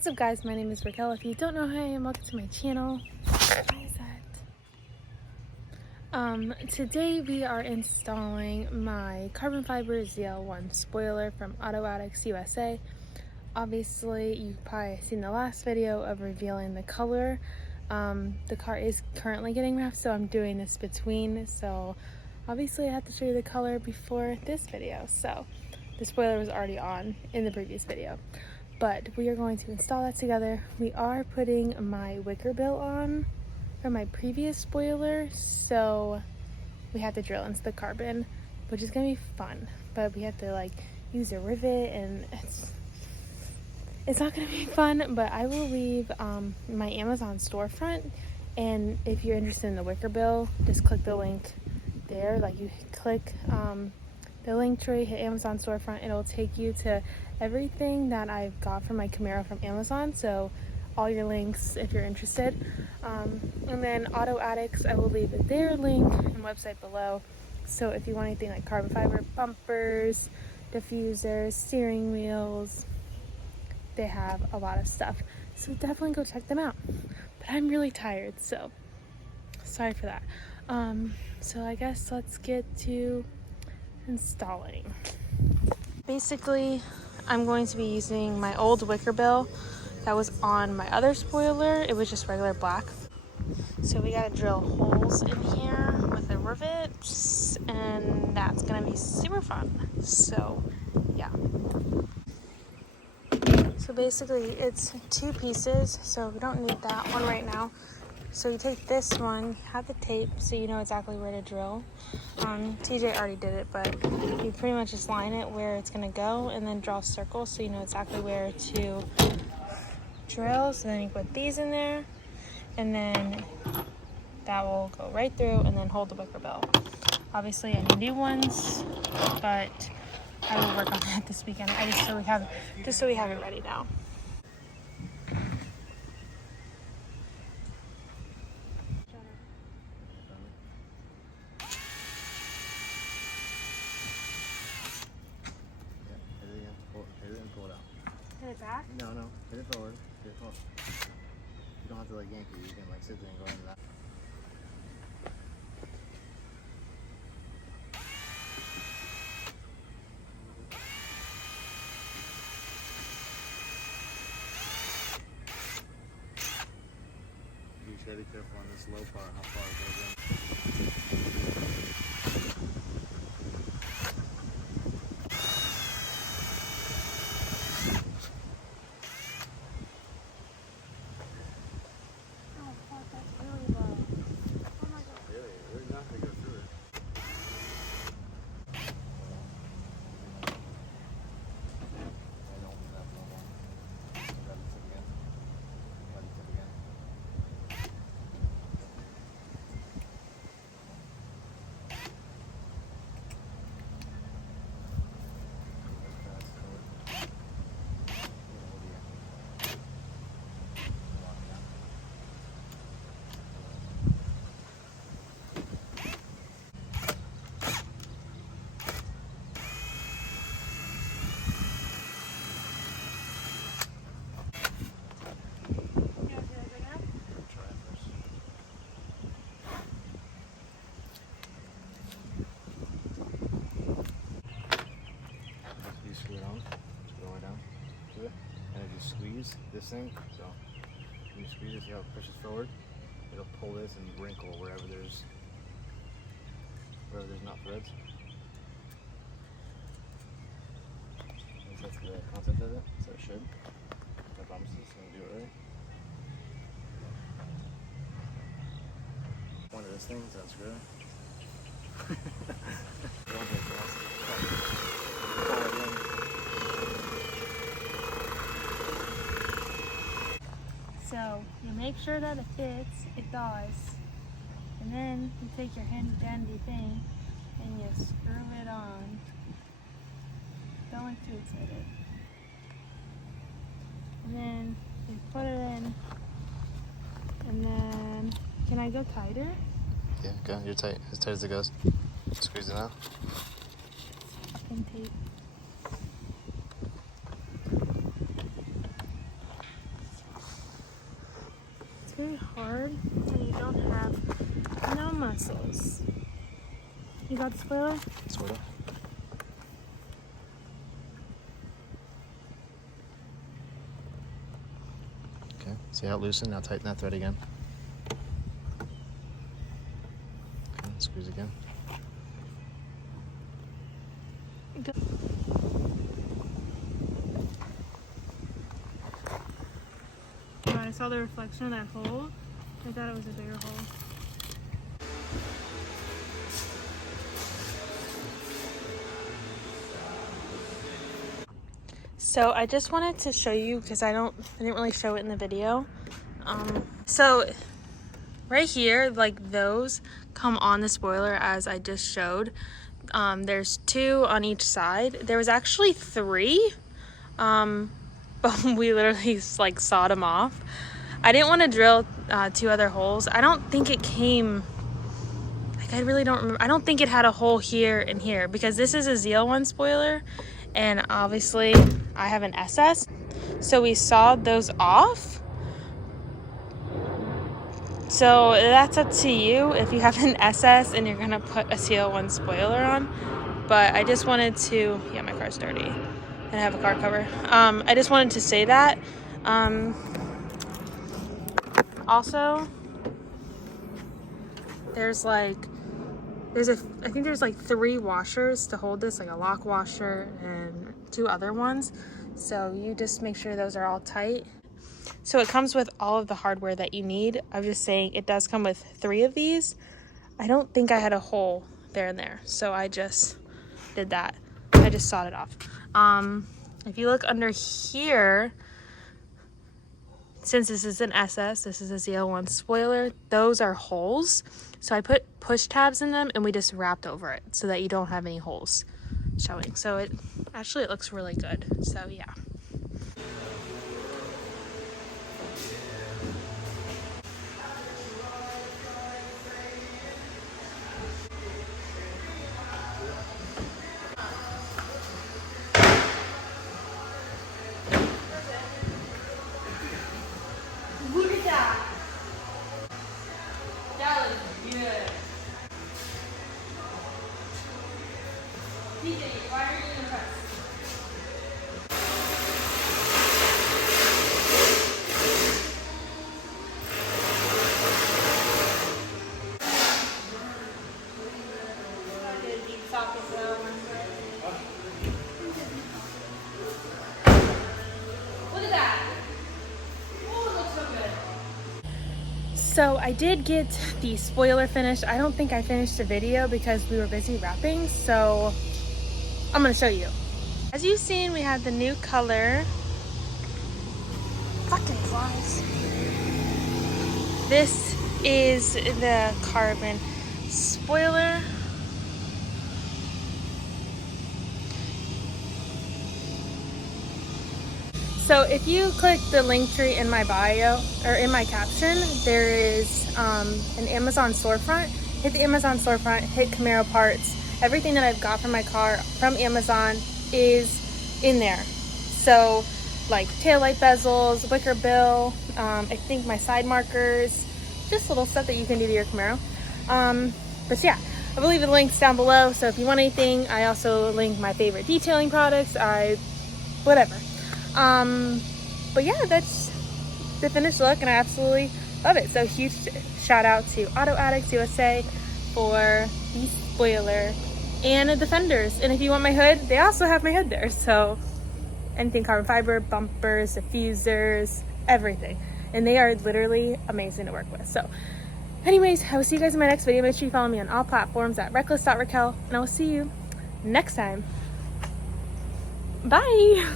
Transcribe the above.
What's up guys, my name is Raquel. If you don't know who I am, welcome to my channel. Why is that? Today we are installing my carbon fiber ZL1 spoiler from Auto Addicts USA. Obviously, you've probably seen the last video of revealing the color. The car is currently getting wrapped, so I'm doing this between. So obviously I have to show you the color before this video. So the spoiler was already on in the previous video. But we are going to install that together. We are putting my wicker bill on from my previous spoiler, so we have to drill into the carbon, which is gonna be fun. But we have to like use a rivet, and it's not gonna be fun. But I will leave my Amazon storefront, and if you're interested in the wicker bill, just click the link there. Like you click the link tree, hit Amazon storefront, it'll take you to everything that I've got from my Camaro from Amazon. So all your links if you're interested. And then Auto Addicts, I will leave their link and website below. So if you want anything like carbon fiber bumpers, diffusers, steering wheels, they have a lot of stuff. So definitely go check them out. But I'm really tired, so sorry for that. So I guess let's get to installing. Basically, I'm going to be using my old wicker bill that was on my other spoiler. It was just regular black. So we gotta drill holes in here with a rivet, and that's gonna be super fun. So yeah. So basically it's two pieces, so we don't need that one right now. So you take this one, have the tape so you know exactly where to drill. TJ already did it, but you pretty much just line it where it's gonna go and then draw circles so you know exactly where to drill. So then you put these in there, and then that will go right through and then hold the wicker bill. Obviously I need new ones, but I will work on that this weekend. Just so we have it ready now. Hit it back? No, hit it forward. Hit it forward. You don't have to like yank it, you can like sit there and go into that. You just gotta be careful on this low part, how far it goes in. Squeeze this thing, so when you squeeze it, see how it pushes forward? It'll pull this and wrinkle wherever there's not threads. That's the concept of it, so it should. No promises, I'm gonna do it right. One of this thing, so that's good. So you make sure that it fits, it does, and then you take your handy dandy thing and you screw it on. Don't like too excited. And then you put it in, and then, can I go tighter? Yeah, go, you're tight, as tight as it goes. Squeeze it out. Fucking tape. hard and you don't have no muscles. You got the spoiler? Sort of. Okay, see how it loosened? Now tighten that thread again. Okay, squeeze again. When I saw the reflection of that hole, I thought it was a bigger hole. So I just wanted to show you, because I didn't really show it in the video. So right here, like those come on the spoiler as I just showed. There's 2 on each side. There was actually 3, but we literally like sawed them off. I didn't want to drill 2 other holes. I don't think it came, like, I really don't remember. I don't think it had a hole here and here, because this is a ZL1 spoiler and obviously I have an SS, so we sawed those off. So that's up to you if you have an SS and you're gonna put a ZL1 spoiler on. But I just wanted to, yeah, my car's dirty and I have a car cover. I just wanted to say that. Also, I think there's like 3 washers to hold this, like a lock washer and 2 other ones. So you just make sure those are all tight. So it comes with all of the hardware that you need. I'm just saying it does come with 3 of these. I don't think I had a hole there and there, so I just did that. I just sawed it off. If you look under here, since this is an SS, this is a ZL1 spoiler, those are holes. So I put push tabs in them and we just wrapped over it so that you don't have any holes showing. So it looks really good. So yeah. Look at that. That looks good. DJ, why are you impressed? Look at that. Oh, it looks so good. So I did get the spoiler finished. I don't think I finished the video because we were busy wrapping, so I'm gonna show you. As you've seen, we had the new color. Fucking flies. This is the carbon spoiler. So if you click the link tree in my bio or in my caption, there is an Amazon storefront. Hit the Amazon storefront, hit Camaro parts. Everything that I've got from my car from Amazon is in there. So like taillight bezels, wicker bill, I think my side markers, just little stuff that you can do to your Camaro. But yeah, I will leave the links down below. So if you want anything, I also link my favorite detailing products, whatever. But yeah, that's the finished look and I absolutely love it. So huge shout out to Auto Addicts USA for the spoiler and the fenders. And if you want my hood, they also have my hood there. So anything carbon fiber, bumpers, diffusers, everything. And they are literally amazing to work with. So anyways, I will see you guys in my next video. Make sure you follow me on all platforms at Reckless.Raquel, and I will see you next time. Bye.